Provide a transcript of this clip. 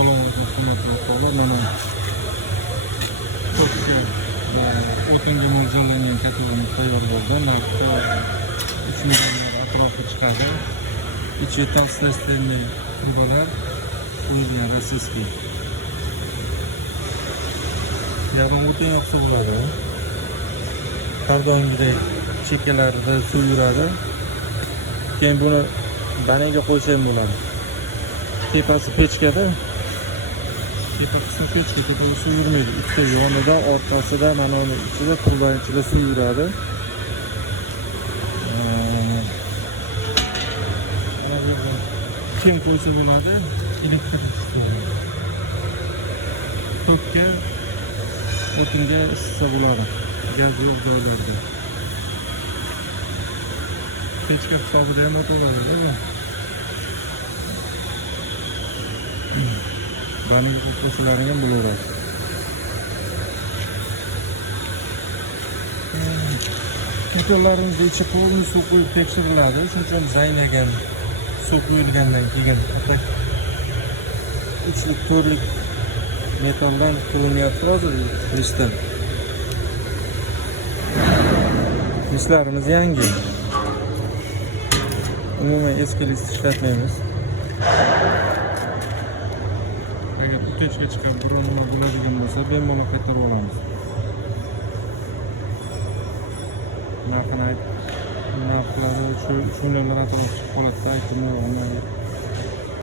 salonga qimmatli mana ko'pga o'tinga mo'ljallangan kotlovimiz tayyor bo'ldi. Narxi 3 million atrofida chiqadi. Ichi толстостенный trubalar, ular rossiyskiy. Yog'in o'ta yoqsa bo'ladi. Har doimgidek chekkalarida suv yuradi. Keyin buni banaga qo'ysam bo'ladi. Tepasi pechkada. Tepa qismi pechka, tepada suv yurmaydi. Ikkita yonida, orqasida, mana uni ichida, quldan ichida suv yuradi. Keyin qo'ysa bo'ladi. Elektr stol. To'kka o'tinga isitsa bo'ladi. Gaz yo'q joylarda. Pechka hisobida ham o'tiladi. Bani qo'shilari ham bo'laveradi. Ko'chalarimizni ichi qo'lni suv quyib tekshiriladi. Shunchaki zaynagan suv quyilgandan keyin atak uchlik to'rlik metaldan qilinyapti hozir ishdan. Ishlarimiz yangi. Umuman eski list ishlatmaymiz. Agar utechga chiqib biror nima bo'ladigan bo'lsa, bemalol qaytarib olamiz. Narxlari shu narxlar atrofida chiqib qoladi, aytdim,